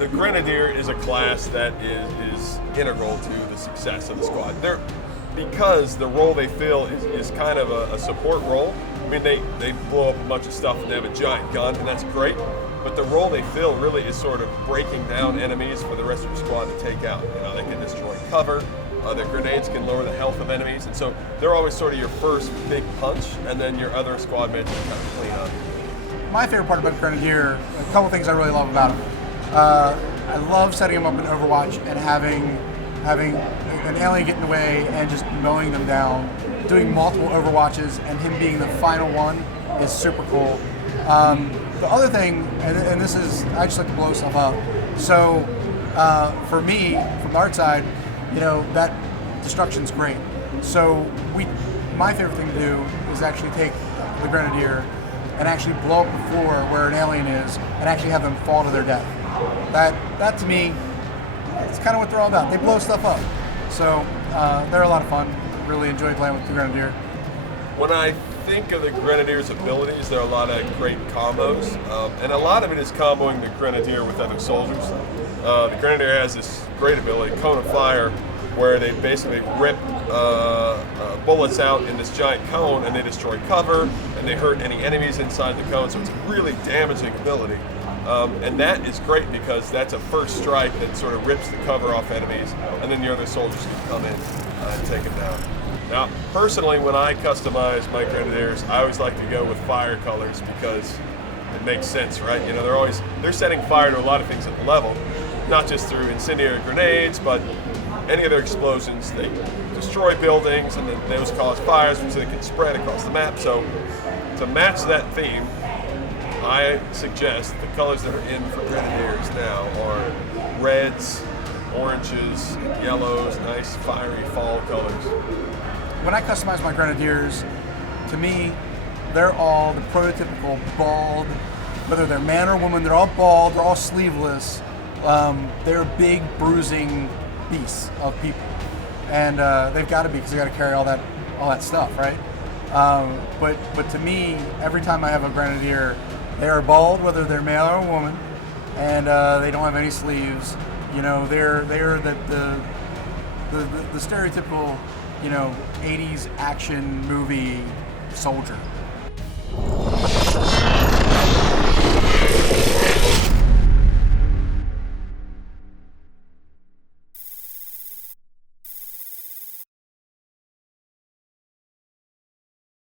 the Grenadier is a class that is integral to the success of the squad. Because the role they fill is kind of a support role. I mean, they blow up a bunch of stuff and they have a giant gun, and that's great. But the role they fill really is sort of breaking down enemies for the rest of your squad to take out. You know, they can destroy cover. Their grenades can lower the health of enemies, and so they're always sort of your first big punch, and then your other squad mates can kind of clean up. My favorite part about Grenadier, a couple things I really love about him. I love setting him up in Overwatch and having an alien get in the way and just mowing them down. Doing multiple Overwatches and him being the final one is super cool. The other thing, and this is, I just like to blow stuff up. So for me, from the art side, you know, that destruction's great. So my favorite thing to do is actually take the Grenadier and actually blow up the floor where an alien is and actually have them fall to their death. That to me, it's kind of what they're all about. They blow stuff up. So they're a lot of fun. Really enjoy playing with the Grenadier. When I think of the Grenadier's abilities, there are a lot of great combos, and a lot of it is comboing the Grenadier with other soldiers. The Grenadier has this great ability, Cone of Fire, where they basically rip bullets out in this giant cone and they destroy cover and they hurt any enemies inside the cone, so it's a really damaging ability. And that is great because that's a first strike that sort of rips the cover off enemies, and then the other soldiers can come in and take them down. Now, personally, when I customize my Grenadiers, I always like to go with fire colors because it makes sense, right? You know, they're setting fire to a lot of things at the level, not just through incendiary grenades, but any of their explosions. They destroy buildings, and then those cause fires, which they can spread across the map. So, to match that theme, I suggest the colors that are in for Grenadiers now are reds, oranges, yellows, nice fiery fall colors. When I customize my Grenadiers, to me, they're all the prototypical bald, whether they're man or woman, they're all bald, they're all sleeveless. They're big, bruising beasts of people. And they've got to be, because they got to carry all that stuff, right? But to me, every time I have a Grenadier, they are bald, whether they're male or woman, and they don't have any sleeves. You know, they're the stereotypical, you know, 80s action movie soldier.